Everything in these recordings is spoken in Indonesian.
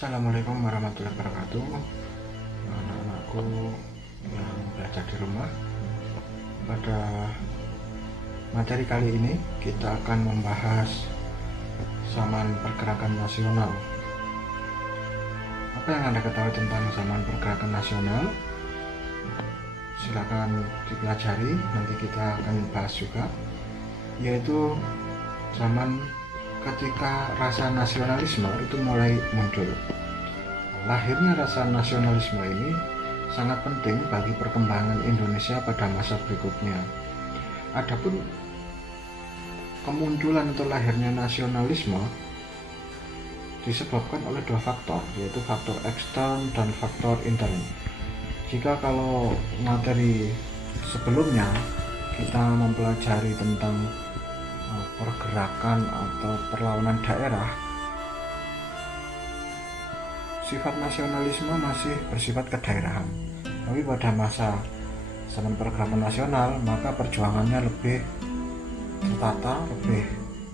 Assalamualaikum warahmatullahi wabarakatuh. Anak-anakku yang belajar di rumah, pada materi kali ini kita akan membahas zaman pergerakan nasional. Apa yang Anda ketahui tentang zaman pergerakan nasional? Silakan dipelajari, nanti kita akan bahas juga, yaitu zaman ketika rasa nasionalisme itu mulai muncul. Lahirnya rasa nasionalisme ini sangat penting bagi perkembangan Indonesia pada masa berikutnya. Adapun kemunculan atau lahirnya nasionalisme disebabkan oleh dua faktor, yaitu faktor ekstern dan faktor intern. Jika kalau materi sebelumnya kita mempelajari tentang pergerakan atau perlawanan daerah, sifat nasionalisme masih bersifat kedaerahan. Tapi pada masa zaman pergerakan nasional, maka perjuangannya lebih tertata, lebih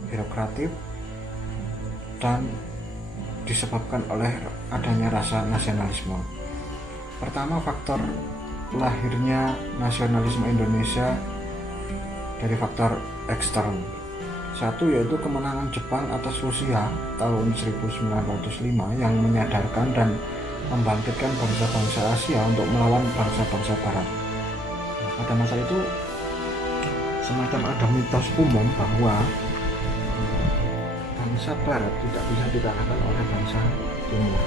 birokratif, dan disebabkan oleh adanya rasa nasionalisme. Pertama, faktor lahirnya nasionalisme Indonesia dari faktor ekstern. Satu, yaitu kemenangan Jepang atas Rusia tahun 1905 yang menyadarkan dan membangkitkan bangsa-bangsa Asia untuk melawan bangsa-bangsa Barat. Pada masa itu semacam ada mitos umum bahwa bangsa Barat tidak bisa dikalahkan oleh bangsa Timur.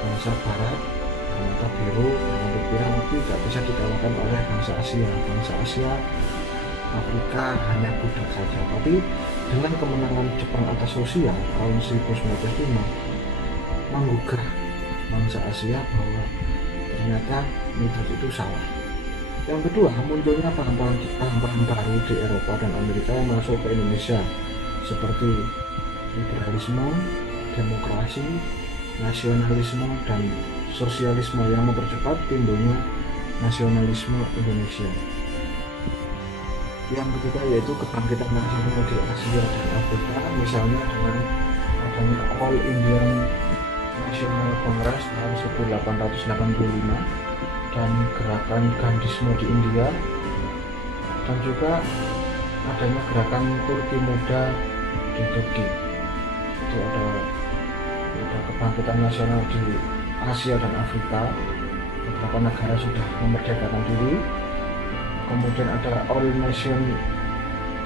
Bangsa Barat bermata biru, bermata pirang itu tidak bisa dikalahkan oleh bangsa Asia. Bangsa Asia, Afrika hanya budak saja. Tapi dengan kemenangan Jepang atas Rusia tahun 1905 menggugah bangsa Asia bahwa ternyata mitos itu salah. Yang kedua, munculnya paham-paham baru di Eropa dan Amerika yang masuk ke Indonesia, seperti liberalisme, demokrasi, nasionalisme, dan sosialisme yang mempercepat timbulnya nasionalisme Indonesia. Yang ketiga, yaitu kebangkitan nasional di Asia dan Afrika, misalnya dengan adanya All Indian National Congress tahun 1885 dan gerakan Gandhisme di India, dan juga adanya gerakan Turki Muda di Turki. Itu ada kebangkitan nasional di Asia dan Afrika. Beberapa negara sudah memerdekakan diri. Kemudian ada All Nation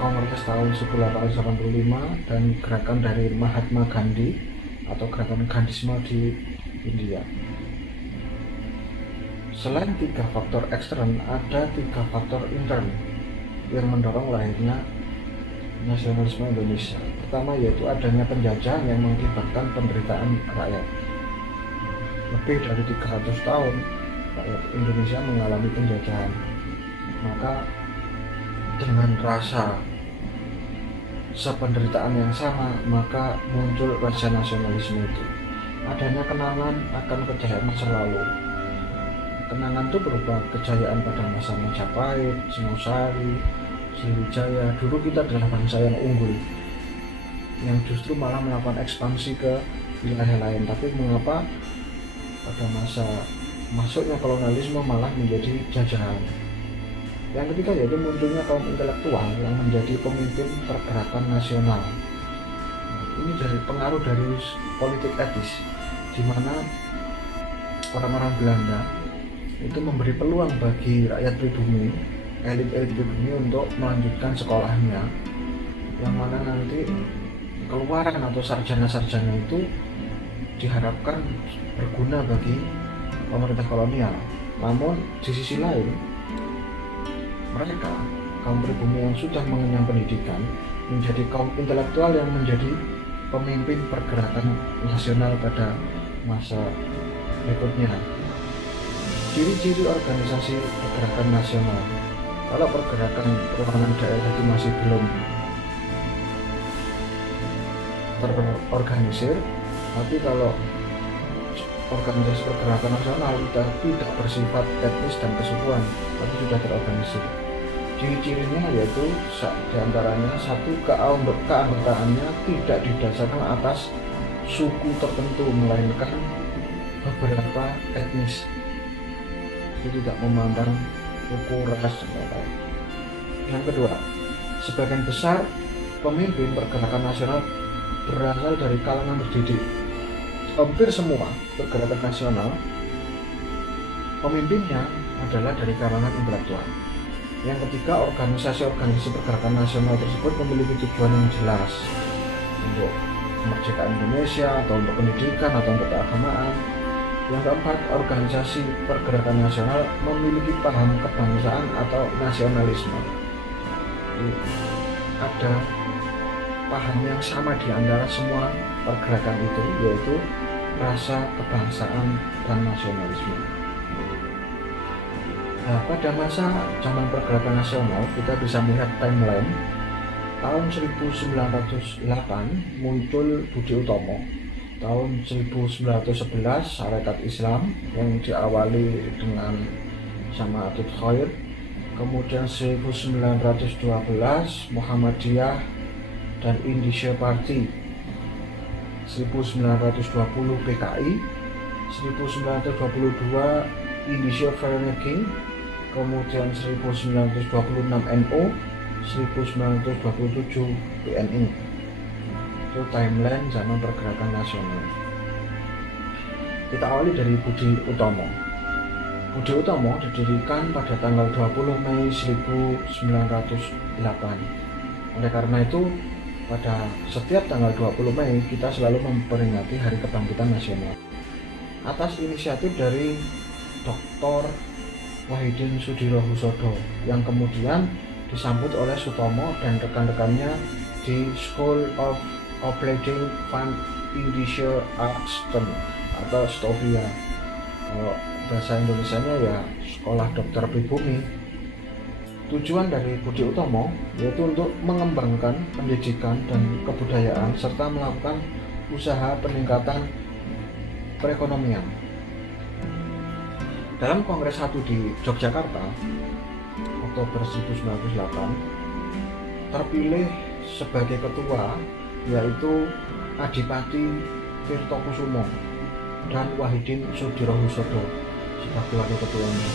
Congress tahun 1885 dan gerakan dari Mahatma Gandhi atau gerakan Gandhisme di India. Selain tiga faktor ekstern, ada tiga faktor intern yang mendorong lahirnya nasionalisme Indonesia. Pertama, yaitu adanya penjajah yang mengakibatkan penderitaan rakyat. Lebih dari 300 tahun rakyat Indonesia mengalami penjajahan. Maka dengan rasa sependeritaan yang sama, maka muncul rasa nasionalisme itu. Adanya kenangan akan kejayaan masa lalu. Kenangan itu berupa kejayaan pada masa Majapahit, Singosari, Sriwijaya. Dulu kita adalah bangsa yang unggul, yang justru malah melakukan ekspansi ke wilayah lain. Tapi mengapa pada masa masuknya kolonialisme malah menjadi jajahan? Yang ketiga, yaitu munculnya kaum intelektual yang menjadi pemimpin pergerakan nasional. Ini dari pengaruh dari politik etis, di mana orang-orang Belanda itu memberi peluang bagi rakyat pribumi, elit-elit pribumi untuk melanjutkan sekolahnya, yang mana nanti keluaran atau sarjana-sarjana itu diharapkan berguna bagi pemerintah kolonial. Namun di sisi lain, mereka, kaum pribumi yang sudah mengenyam pendidikan, menjadi kaum intelektual yang menjadi pemimpin pergerakan nasional pada masa berikutnya. Ciri-ciri organisasi pergerakan nasional. Kalau pergerakan perlawanan daerah itu masih belum terorganisir, tapi kalau organisasi pergerakan nasional tidak bersifat etnis dan kesukuan, tapi sudah terorganisir. Ciri-cirinya yaitu diantaranya satu, keanggotaannya tidak didasarkan atas suku tertentu, melainkan beberapa etnis, jadi tidak memandang suku, ras, dan lain-lain. Yang kedua, sebagian besar pemimpin pergerakan nasional berasal dari kalangan terdidik. Hampir semua pergerakan nasional pemimpinnya adalah dari kalangan intelektual. Yang ketiga, organisasi-organisasi pergerakan nasional tersebut memiliki tujuan yang jelas untuk kemerdekaan Indonesia, atau untuk pendidikan, atau untuk keagamaan. Yang keempat, organisasi pergerakan nasional memiliki paham kebangsaan atau nasionalisme. Jadi, ada paham yang sama di antara semua pergerakan itu, yaitu rasa kebangsaan dan nasionalisme. Nah, pada masa zaman pergerakan nasional kita bisa melihat timeline. Tahun 1908 muncul Budi Utomo. Tahun 1911 Sarekat Islam yang diawali dengan sama Atut Khair. Kemudian 1912 Muhammadiyah dan Indonesia Party. 1920 PKI, 1922 Indonesia Vereniging, kemudian 1926 NU, 1927 PNI. Itu timeline zaman pergerakan nasional. Kita awali dari Budi Utomo. Budi Utomo didirikan pada tanggal 20 Mei 1908. Oleh karena itu, pada setiap tanggal 20 Mei kita selalu memperingati Hari Kebangkitan Nasional. Atas inisiatif dari Dr. Wahidin Sudirohusodo yang kemudian disambut oleh Sutomo dan rekan-rekannya di School of Opleiding van Indische Artsen atau Stovia. Bahasa Indonesianya ya Sekolah Dokter Pribumi. Tujuan dari Budi Utomo yaitu untuk mengembangkan pendidikan dan kebudayaan serta melakukan usaha peningkatan perekonomian. Dalam Kongres 1 di Yogyakarta Oktober 1908 terpilih sebagai ketua yaitu Adipati Tirtokusumo dan Wahidin Sudirohusodo sebagai wakil ketuanya.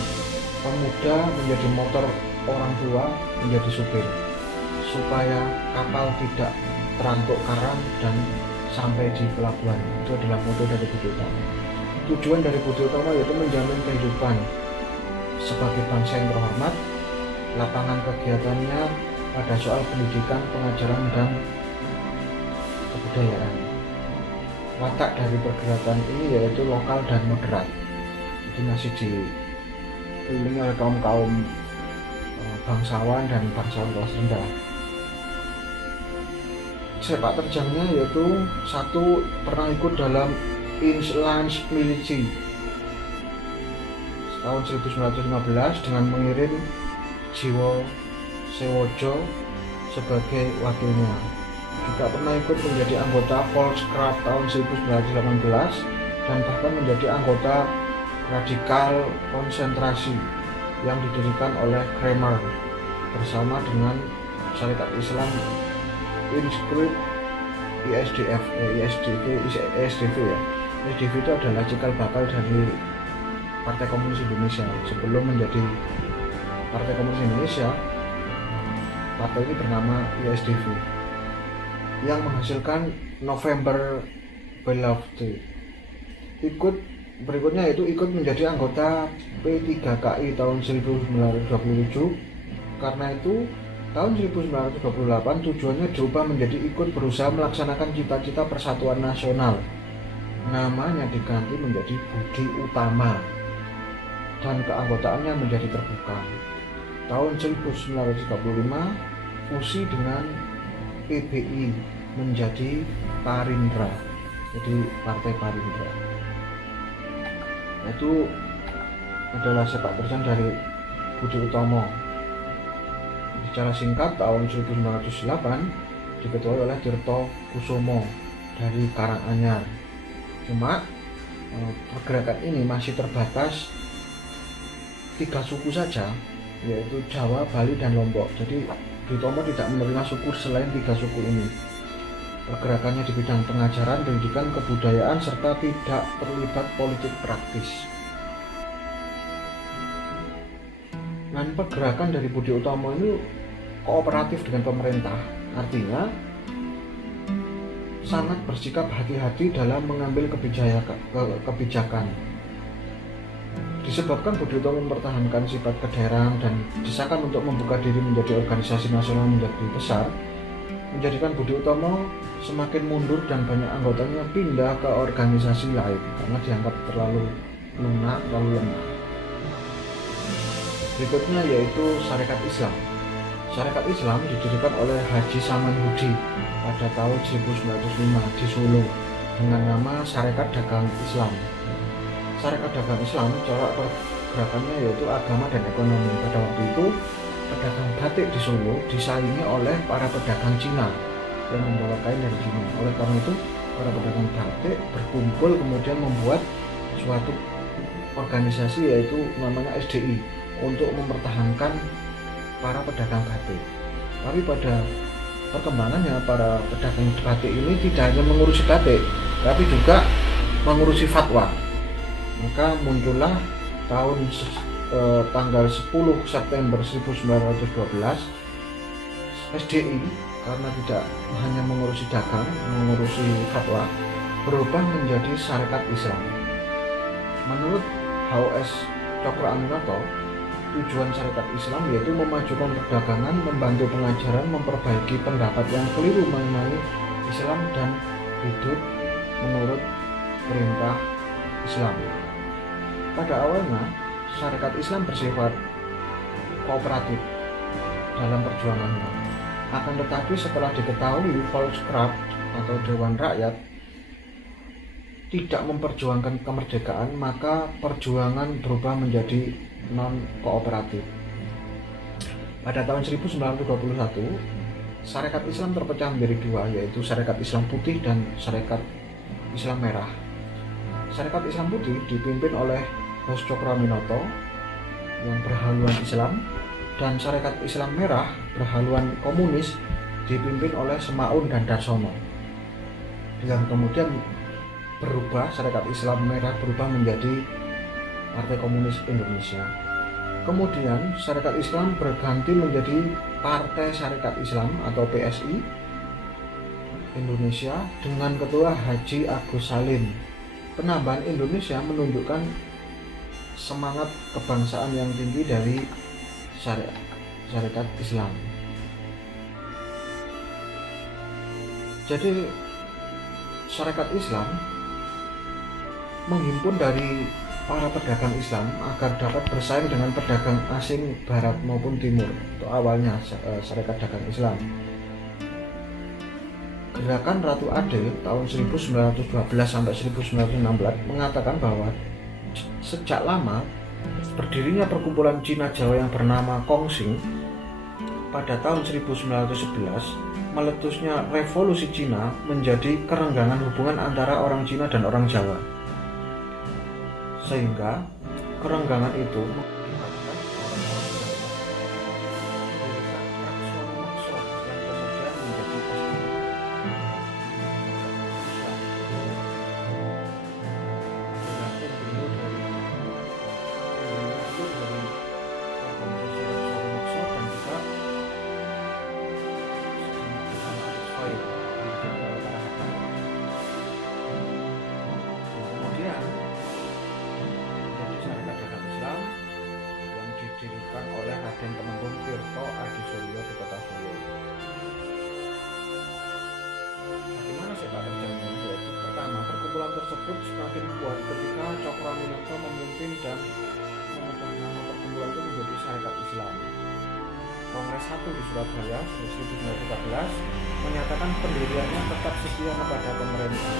Pemuda menjadi motor, orang tua menjadi supir, supaya kapal tidak terantuk karang dan sampai di pelabuhan. Itu adalah moto dari Budi Utomo. Tujuan dari Budi Utomo yaitu menjamin kehidupan sebagai bangsa yang terhormat. Lapangan kegiatannya pada soal pendidikan, pengajaran, dan kebudayaan. Watak dari pergerakan ini yaitu lokal dan moderat. Jadi masih dikelilingi oleh kaum-kaum bangsawan dan bangsawan kelas rendah. Sepak terjangnya yaitu satu, pernah ikut dalam Inland Militia tahun 1915 dengan mengirim Jiwo Sewojo sebagai wakilnya. Juga pernah ikut menjadi anggota Volkskraft tahun 1918 dan bahkan menjadi anggota radikal konsentrasi yang didirikan oleh Kramer bersama dengan Syarikat Islam Inscript ISDF ya. ISDV itu adalah cikal bakal dari Partai Komunis Indonesia. Sebelum menjadi Partai Komunis Indonesia, partai ini bernama ISDV yang menghasilkan November Beloved. Berikutnya itu ikut menjadi anggota P3KI tahun 1927. Karena itu tahun 1928 tujuannya diubah menjadi ikut berusaha melaksanakan cita-cita persatuan nasional. Namanya diganti menjadi Budi Utama dan keanggotaannya menjadi terbuka. Tahun 1935 fusi dengan PBI menjadi Parindra, jadi Partai Parindra. Itu adalah sepak terjang dari Budi Utomo. Secara singkat, tahun 1908 diketuai oleh Tirto Kusumo dari Karanganyar. Cuma pergerakan ini masih terbatas 3 suku saja, yaitu Jawa, Bali, dan Lombok. Jadi Budi Utomo tidak menerima suku selain 3 suku ini. pergerakannya di bidang pengajaran, pendidikan, kebudayaan, serta tidak terlibat politik praktis. Dan pergerakan dari Budi Utomo ini kooperatif dengan pemerintah, artinya sangat bersikap hati-hati dalam mengambil kebijakan. Disebabkan Budi Utomo mempertahankan sifat kedaerahan dan desakan untuk membuka diri menjadi organisasi nasional menjadi besar, menjadikan Budi Utomo semakin mundur dan banyak anggotanya pindah ke organisasi lain karena dianggap terlalu lunak, terlalu lemah. Berikutnya yaitu Sarekat Islam. Sarekat Islam didirikan oleh Haji Saman Hudi pada tahun 1905 di Solo dengan nama Sarekat Dagang Islam. Sarekat Dagang Islam corak pergerakannya yaitu agama dan ekonomi. Pada waktu itu pedagang batik di Solo disaingi oleh para pedagang Cina yang membawa kain dari Cina. Oleh karena itu para pedagang batik berkumpul kemudian membuat suatu organisasi yaitu namanya SDI untuk mempertahankan para pedagang batik. Tapi pada perkembangannya para pedagang batik ini tidak hanya mengurusi batik, tapi juga mengurusi fatwa. Maka muncullah tanggal 10 September 1912 SDI karena tidak hanya mengurusi dagang, mengurusi fatwa, berubah menjadi Sarekat Islam. Menurut HOS Cokro Aminoto, tujuan Sarekat Islam yaitu memajukan perdagangan, membantu pengajaran, memperbaiki pendapat yang keliru mengenai Islam dan hidup menurut perintah Islam. Pada awalnya, Sarekat Islam bersifat kooperatif dalam perjuangannya. Akan tetapi setelah diketahui Volkskraft atau Dewan Rakyat tidak memperjuangkan kemerdekaan, maka perjuangan berubah menjadi non-kooperatif. Pada tahun 1921, Sarekat Islam terpecah menjadi dua, yaitu Sarekat Islam Putih dan Sarekat Islam Merah. Sarekat Islam Putih dipimpin oleh Hos Cokroaminoto yang berhaluan Islam, dan Sarekat Islam Merah berhaluan komunis dipimpin oleh Semaun dan Darsono. Yang kemudian berubah, Sarekat Islam Merah berubah menjadi Partai Komunis Indonesia. Kemudian Sarekat Islam berganti menjadi Partai Sarekat Islam atau PSI Indonesia dengan Ketua Haji Agus Salim. Penambahan Indonesia menunjukkan semangat kebangsaan yang tinggi dari Sarekat Islam. Jadi Sarekat Islam menghimpun dari para pedagang Islam agar dapat bersaing dengan pedagang asing barat maupun timur. Itu awalnya Sarekat Dagang Islam. Gerakan Ratu Ade tahun 1912 sampai 1916 mengatakan bahwa sejak lama berdirinya perkumpulan Cina Jawa yang bernama Kongsing pada tahun 1911 meletusnya revolusi Cina menjadi kerenggangan hubungan antara orang Cina dan orang Jawa, sehingga kerenggangan itu mengakibatkan orang-orang Jawa yang kemudian menjadi didirikan oleh Raden Temenggung Tirto Adisuryo di kota Solo. Bagaimana sepak terjangnya? Pertama, perkumpulan tersebut semakin kuat ketika Cokroaminoto memimpin dan mengubah nama perkumpulan itu menjadi Sarekat Islam. Kongres 1 di Surabaya 1914 menyatakan pendiriannya tetap setia kepada pemerintah.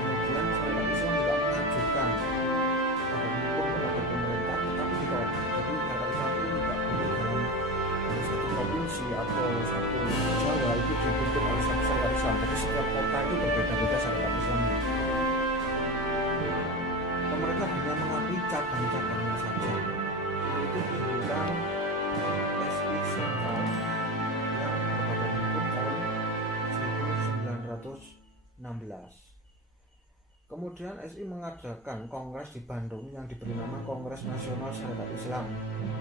Kemudian Sarekat Islam juga mengajukan atau satu Jawa itu dipimpin oleh Sarekat Islam. Jadi setiap kota itu berbeda-beda Sarekat Islam. Pemerintah hanya mengakui cabang-cabangnya saja. Itu diundang SI Sentral yang berbadan hukum tahun Kemudian SI mengadakan kongres di Bandung yang diberi nama Kongres Nasional Syarikat Islam,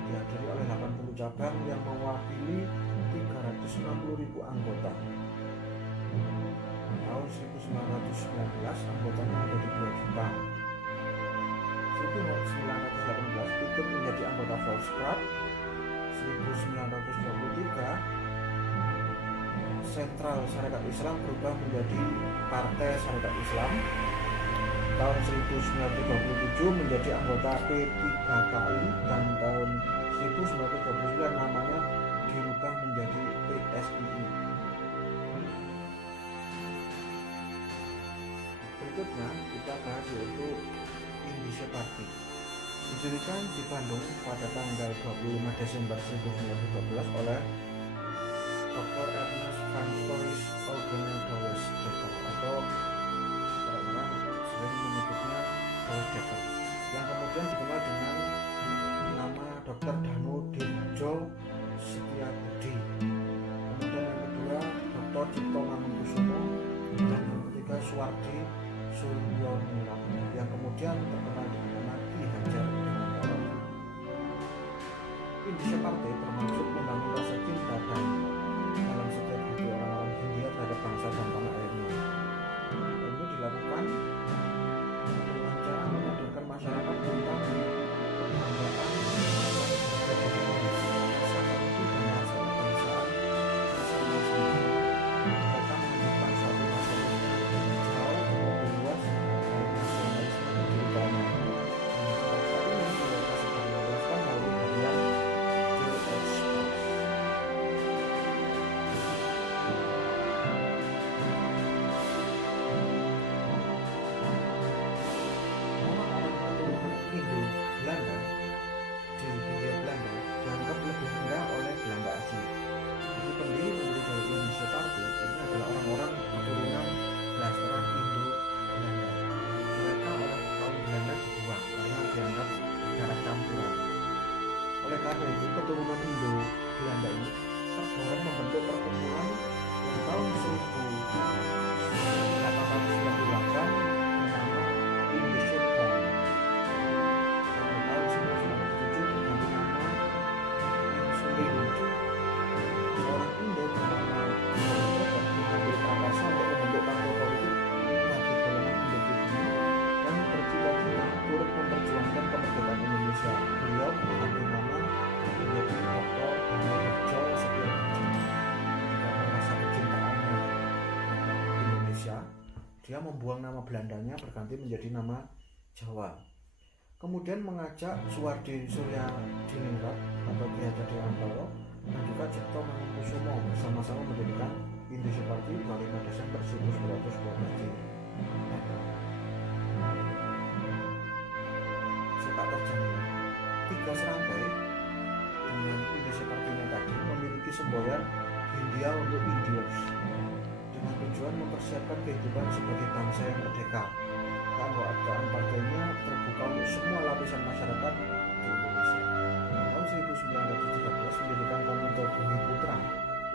dihadiri oleh 80 cabang yang mewakili 360.000 anggota. Tahun 1919 anggotanya ada di 2 juta. 1918 ikut menjadi anggota Volkskrab. 1923 Sentral Syarikat Islam berubah menjadi Partai Syarikat Islam. Tahun 1937 menjadi anggota P3KI dan tahun 1939 namanya dirubah menjadi PSII. Berikutnya kita bahas yaitu Indische Party. Didirikan di Bandung pada tanggal 25 Desember 1912 oleh Dr. Ernest Francois Eugen Douwes Dekker atau orang-orang sering menyebutnya Douwes Dekker, yang kemudian dikenal dengan nama Dr. Danu Dirjo Setiabudi. Kemudian yang kedua Dr. Cipto Mangunkusumo dan yang ketiga Suwardi Suryoningrat yang kemudian terkenal dengan nama Ki Hajar Dewantara. Indische Party bermaksud membangun rasa cinta dan dalam setiap hati orang-orang Hindia terhadap bangsa dan tanah airnya. Dan itu dilakukan dengan cara menyadarkan masyarakat tentang kebanggaan rasa itu dan rasa kebangsaan masing-masing. Mereka menunjukkan suatu masa depan yang jauh lebih luas dari nasionalisme kehidupannya. Saat ini mereka sedang meluaskan melalui harian JX. Belanda di Hindia Belanda dianggap lebih rendah oleh Belanda asli. Jadi pendiri dari Indische Party ini adalah orang-orang keturunan blasteran Indo-Belanda. Mereka oleh kaum Belanda dibuang karena dianggap darah campuran. Oleh karena itu keturunan Indo-Belanda ini terdorong membentuk perkumpulan yang tahun 1898 bernama Indische Bond. Seorang Indo bernama Dekker mengambil prakarsa untuk membentuk partai politik bagi golongan Indo pribumi dan bercita-cita turut memperjuangkan kemerdekaan Indonesia. Beliau mengambil nama menjadi Dr. Danu Dirjo Setiabudi. Karena rasa kecintaannya terhadap Indonesia, dia membuang nama Belandanya berganti menjadi nama Jawa. Kemudian mengajak Suwardi Suryodiningrat atau Ki Hajar Dewantara dan juga Cipto Mangunkusumo bersama-sama mendirikan Indische Party 25 Desember 1912. Sepak terjangnya 3 serangkai dengan Indische Party-nya tadi memiliki semboyan Hindia untuk Indios dengan tujuan mempersiapkan kehidupan sebagai bangsa yang merdeka. Keanggotaan partainya terbuka untuk semua lapisan masyarakat di Indonesia. Tahun 1913 mendirikan Komite Bumi Putra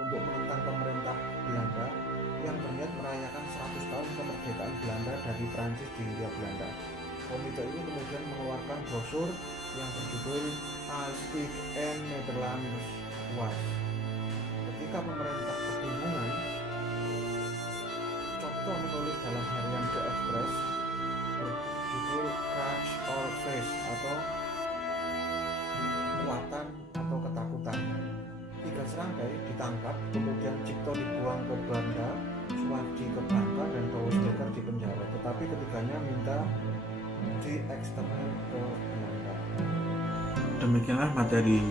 untuk menentang pemerintah Belanda yang berniat merayakan 100 tahun kemerdekaan Belanda dari Prancis di Hindia Belanda. Komite ini kemudian mengeluarkan brosur yang berjudul I Speak in Netherlands Was. Ketika pemerintah kebingungan, Cipto menulis dalam harian The Express berjudul Crash or Face atau kekuatan atau ketakutan. 3 serangkai ditangkap, kemudian Cipto dibuang ke Belanda, Suwardi ke Bangka, dan Douwes Dekker di penjara. Tetapi ketiganya minta dieksternal ke Belanda. Demikianlah materi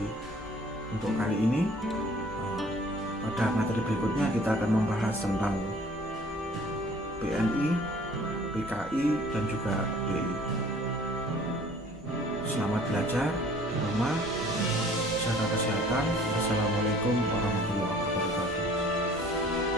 untuk kali ini. Pada materi berikutnya kita akan membahas tentang PNI, PKI, dan juga DI. Selamat belajar di rumah, jaga kesehatan. Assalamualaikum warahmatullahi wabarakatuh.